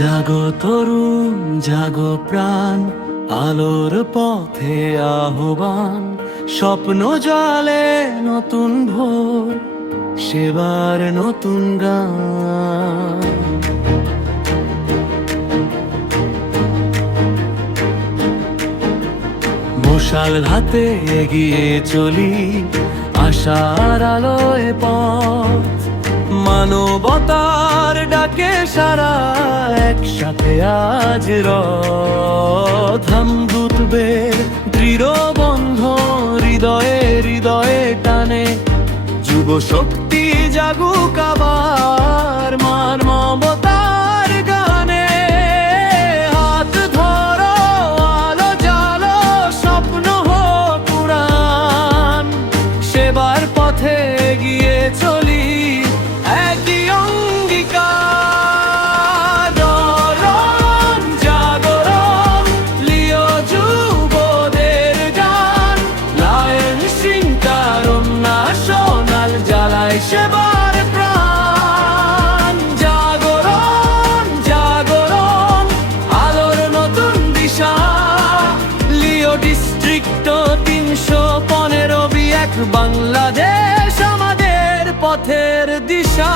জাগো তরুণ জাগো প্রাণ, আলোর পথে আহ্বান। স্বপ্ন জালে নতুন ভোর, সেবার নতুন গান। মশাল হাতে এগিয়ে চলি, আশার আলোয় পথ। মানবতার ডাকে সারা, একসাথে আজ রথ। হামদূতের দৃঢ় বন্ধ, হৃদয়ে হৃদয়ে টানে। যুব শক্তি জাগুক আবার, মানবতার গানে। হাত ধরো, আলো জ্বালো, স্বপ্ন হোক উড়ান। সেবার পথে এগিয়ে চলি, একই অঙ্গীকার। জাগরণ জাগরণ, লিও যুবদের গান। লায়ন সিং তারুণ ন্যাশনাল জ্বালায় সেবার প্রাণ। জাগরণ জাগরণ, আলোর নতুন দিশা। লিও ডিস্ট্রিক্ট 315 বাংলাদেশ আমাদের পথের দিশা।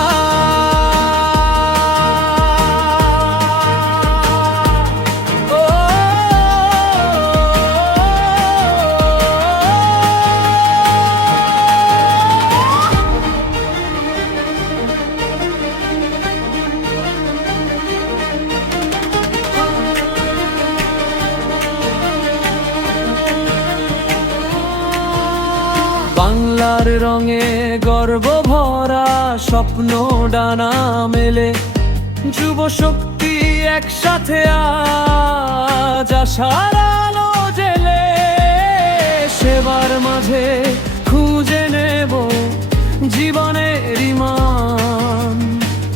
বাংলার রঙে গর্ব ভরা, স্বপ্ন ডানা মেলে। যুব শক্তি একসাথে আজ আশার আলো জেলে। সেবার মাঝে খুঁজে নেব জীবনের মান।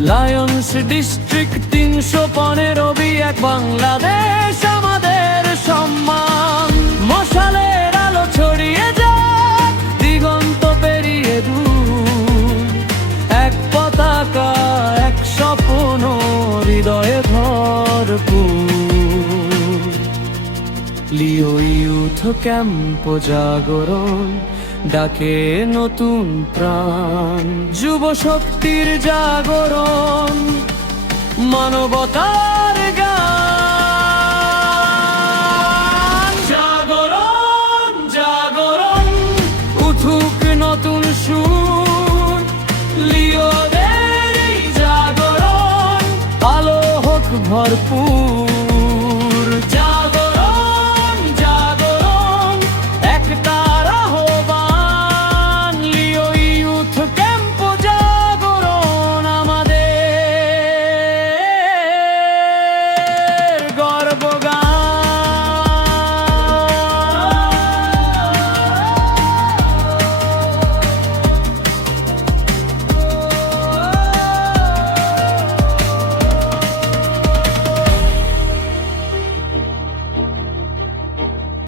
লায়ন্স ডিস্ট্রিক্ট 315 বাংলাদেশ আমাদের সম্মান। মশালের আলো ছড়িয়ে যায় দিগন্ত পেরিয়ে দূর। এক পতাকা এক স্বপ্ন, হৃদয়ে ভরপুর। লিও ইউথ ক্যাম্প জাগরণ, ডাকে নতুন প্রাণ। যুব শক্তির জাগরণ, মানবতার গান। জাগরণ জাগরণ, উঠুক নতুন সুর। লিওদের এই জাগরণ, আলো হোক ভরপুর।